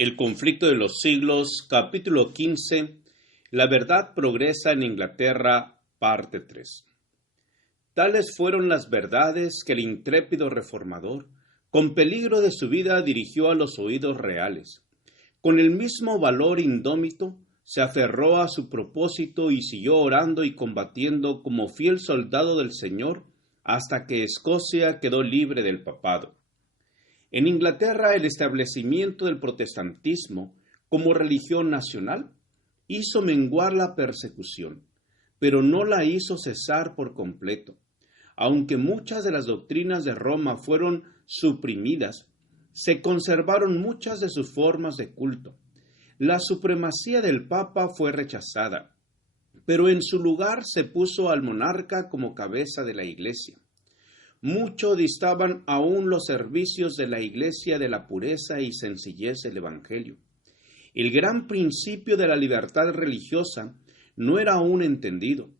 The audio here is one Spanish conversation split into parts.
El conflicto de los siglos, capítulo 15, La verdad progresa en Inglaterra, parte 3. Tales fueron las verdades que el intrépido reformador, con peligro de su vida, dirigió a los oídos reales. Con el mismo valor indómito, se aferró a su propósito y siguió orando y combatiendo como fiel soldado del Señor hasta que Escocia quedó libre del papado. En Inglaterra, el establecimiento del protestantismo como religión nacional hizo menguar la persecución, pero no la hizo cesar por completo. Aunque muchas de las doctrinas de Roma fueron suprimidas, se conservaron muchas de sus formas de culto. La supremacía del Papa fue rechazada, pero en su lugar se puso al monarca como cabeza de la Iglesia. Mucho distaban aún los servicios de la Iglesia de la pureza y sencillez del Evangelio. El gran principio de la libertad religiosa no era aún entendido.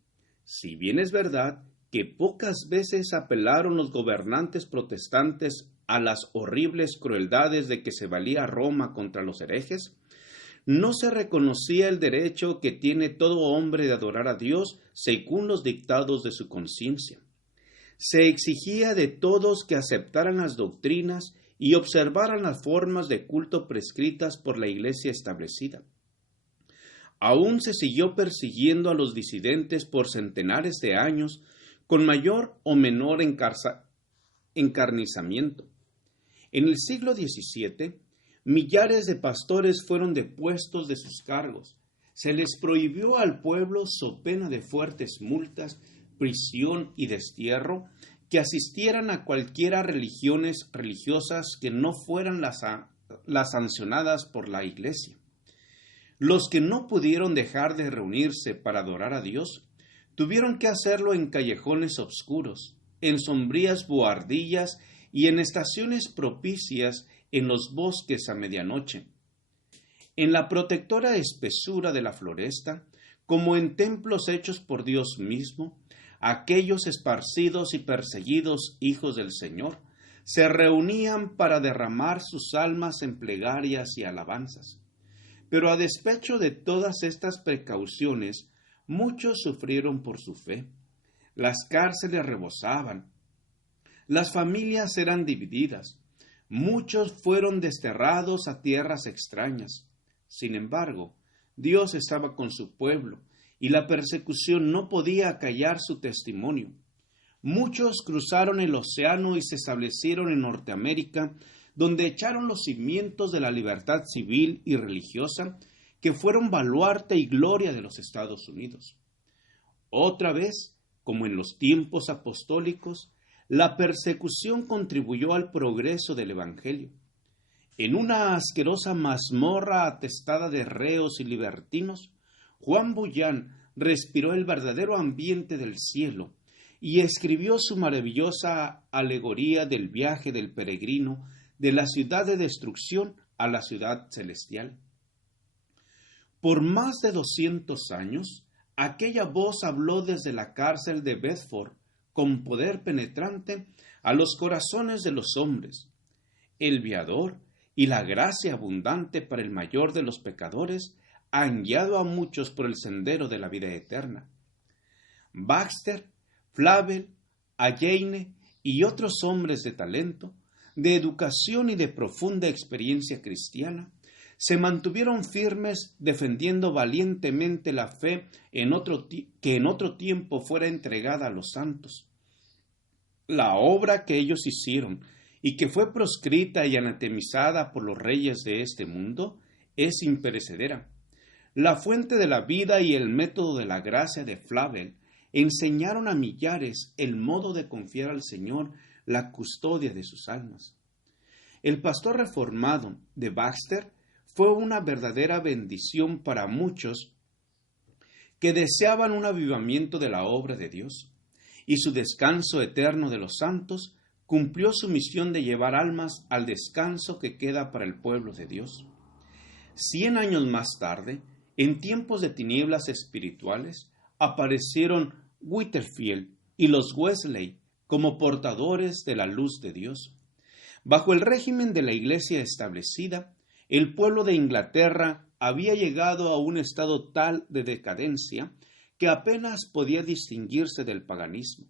Si bien es verdad que pocas veces apelaron los gobernantes protestantes a las horribles crueldades de que se valía Roma contra los herejes, no se reconocía el derecho que tiene todo hombre de adorar a Dios según los dictados de su conciencia. Se exigía de todos que aceptaran las doctrinas y observaran las formas de culto prescritas por la Iglesia establecida. Aún se siguió persiguiendo a los disidentes por centenares de años, con mayor o menor encarnizamiento. En el siglo XVII, millares de pastores fueron depuestos de sus cargos. Se les prohibió al pueblo, so pena de fuertes multas, prisión y destierro, que asistieran a cualquiera religiones religiosas que no fueran las sancionadas por la Iglesia. Los que no pudieron dejar de reunirse para adorar a Dios, tuvieron que hacerlo en callejones oscuros, en sombrías buhardillas y en estaciones propicias en los bosques a medianoche. En la protectora espesura de la floresta, como en templos hechos por Dios mismo, aquellos esparcidos y perseguidos hijos del Señor se reunían para derramar sus almas en plegarias y alabanzas. Pero a despecho de todas estas precauciones, muchos sufrieron por su fe. Las cárceles rebosaban, las familias eran divididas, muchos fueron desterrados a tierras extrañas. Sin embargo, Dios estaba con su pueblo, y la persecución no podía acallar su testimonio. Muchos cruzaron el océano y se establecieron en Norteamérica, donde echaron los cimientos de la libertad civil y religiosa, que fueron baluarte y gloria de los Estados Unidos. Otra vez, como en los tiempos apostólicos, la persecución contribuyó al progreso del Evangelio. En una asquerosa mazmorra atestada de reos y libertinos, Juan Boyan respiró el verdadero ambiente del cielo y escribió su maravillosa alegoría del viaje del peregrino de la ciudad de destrucción a la ciudad celestial. Por más de 200 años, aquella voz habló desde la cárcel de Bedford con poder penetrante a los corazones de los hombres. El viador y la gracia abundante para el mayor de los pecadores han guiado a muchos por el sendero de la vida eterna. Baxter, Flavel, Alleyne y otros hombres de talento, de educación y de profunda experiencia cristiana, se mantuvieron firmes defendiendo valientemente la fe que en otro tiempo fuera entregada a los santos. La obra que ellos hicieron y que fue proscrita y anatemizada por los reyes de este mundo es imperecedera. La fuente de la vida y el método de la gracia de Flavel enseñaron a millares el modo de confiar al Señor la custodia de sus almas. El pastor reformado de Baxter fue una verdadera bendición para muchos que deseaban un avivamiento de la obra de Dios, y su descanso eterno de los santos cumplió su misión de llevar almas al descanso que queda para el pueblo de Dios. 100 años más tarde, en tiempos de tinieblas espirituales, aparecieron Whitefield y los Wesley como portadores de la luz de Dios. Bajo el régimen de la Iglesia establecida, El pueblo de Inglaterra había llegado a un estado tal de decadencia que apenas podía distinguirse del paganismo.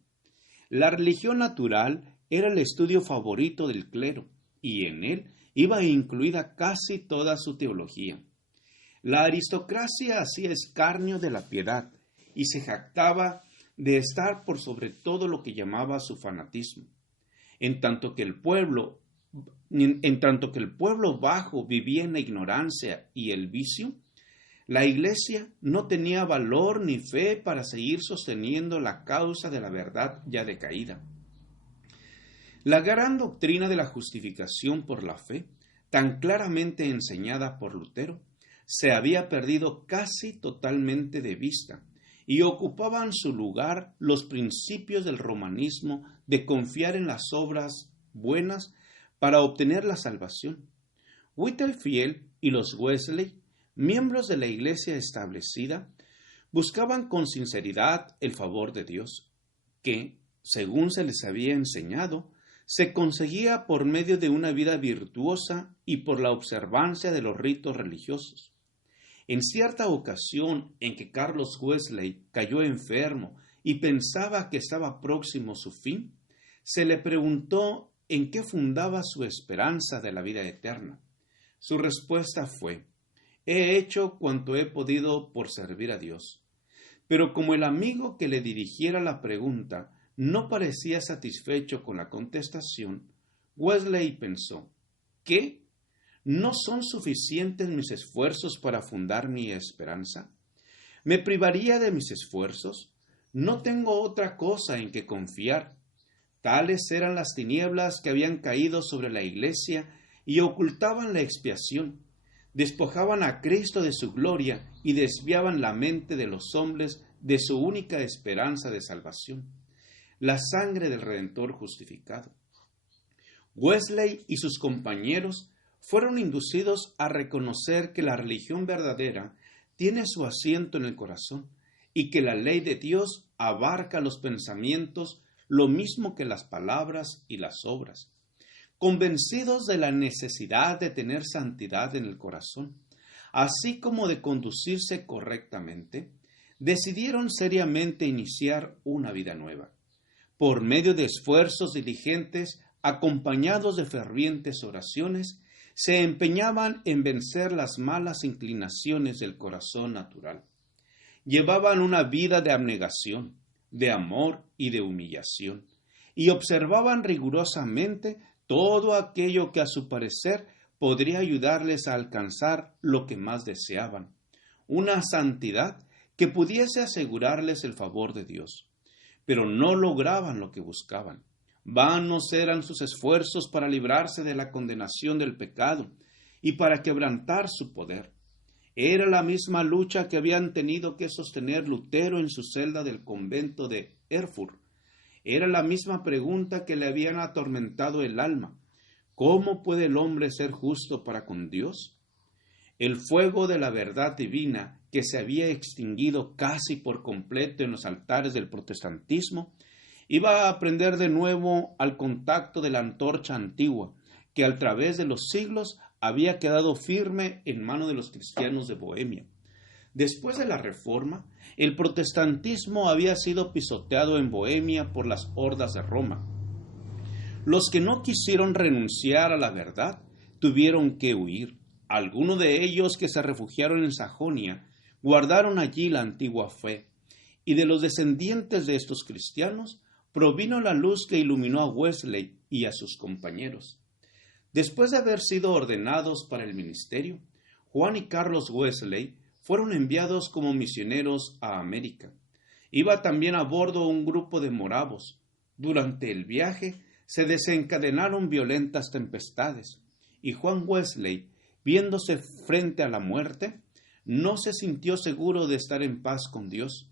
La religión natural era el estudio favorito del clero, y en él iba incluida casi toda su teología. La aristocracia hacía escarnio de la piedad y se jactaba de estar por sobre todo lo que llamaba su fanatismo. En tanto que el pueblo bajo vivía en la ignorancia y el vicio, la Iglesia no tenía valor ni fe para seguir sosteniendo la causa de la verdad ya decaída. La gran doctrina de la justificación por la fe, tan claramente enseñada por Lutero, se había perdido casi totalmente de vista, y ocupaban su lugar los principios del romanismo de confiar en las obras buenas para obtener la salvación. Whitefield y los Wesley, miembros de la Iglesia establecida, buscaban con sinceridad el favor de Dios, que, según se les había enseñado, se conseguía por medio de una vida virtuosa y por la observancia de los ritos religiosos. En cierta ocasión en que Carlos Wesley cayó enfermo y pensaba que estaba próximo su fin, se le preguntó en qué fundaba su esperanza de la vida eterna. Su respuesta fue: he hecho cuanto he podido por servir a Dios. Pero como el amigo que le dirigiera la pregunta no parecía satisfecho con la contestación, Wesley pensó: ¿qué? ¿No son suficientes mis esfuerzos para fundar mi esperanza? ¿Me privaría de mis esfuerzos? No tengo otra cosa en que confiar. Tales eran las tinieblas que habían caído sobre la Iglesia y ocultaban la expiación, despojaban a Cristo de su gloria y desviaban la mente de los hombres de su única esperanza de salvación, la sangre del Redentor justificado. Wesley y sus compañeros fueron inducidos a reconocer que la religión verdadera tiene su asiento en el corazón y que la ley de Dios abarca los pensamientos lo mismo que las palabras y las obras. Convencidos de la necesidad de tener santidad en el corazón, así como de conducirse correctamente, decidieron seriamente iniciar una vida nueva. Por medio de esfuerzos diligentes, acompañados de fervientes oraciones, se empeñaban en vencer las malas inclinaciones del corazón natural. Llevaban una vida de abnegación, de amor y de humillación, y observaban rigurosamente todo aquello que a su parecer podría ayudarles a alcanzar lo que más deseaban, una santidad que pudiese asegurarles el favor de Dios. Pero no lograban lo que buscaban. Vanos eran sus esfuerzos para librarse de la condenación del pecado y para quebrantar su poder. Era la misma lucha que habían tenido que sostener Lutero en su celda del convento de Erfurt. Era la misma pregunta que le habían atormentado el alma: ¿cómo puede el hombre ser justo para con Dios? El fuego de la verdad divina, que se había extinguido casi por completo en los altares del protestantismo, iba a prender de nuevo al contacto de la antorcha antigua, que a través de los siglos había quedado firme en manos de los cristianos de Bohemia. Después de la Reforma, el protestantismo había sido pisoteado en Bohemia por las hordas de Roma. Los que no quisieron renunciar a la verdad tuvieron que huir. Algunos de ellos que se refugiaron en Sajonia guardaron allí la antigua fe, y de los descendientes de estos cristianos provino la luz que iluminó a Wesley y a sus compañeros. Después de haber sido ordenados para el ministerio, Juan y Carlos Wesley fueron enviados como misioneros a América. Iba también a bordo un grupo de moravos. Durante el viaje se desencadenaron violentas tempestades, y Juan Wesley, viéndose frente a la muerte, no se sintió seguro de estar en paz con Dios.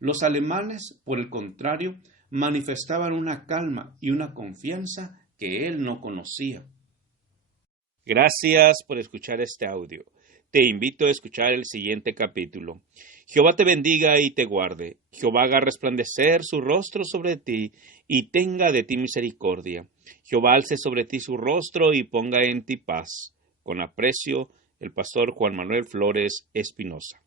Los alemanes, por el contrario, manifestaban una calma y una confianza que él no conocía. Gracias por escuchar este audio. Te invito a escuchar el siguiente capítulo. Jehová te bendiga y te guarde. Jehová haga resplandecer su rostro sobre ti y tenga de ti misericordia. Jehová alce sobre ti su rostro y ponga en ti paz. Con aprecio, el pastor Juan Manuel Flores Espinosa.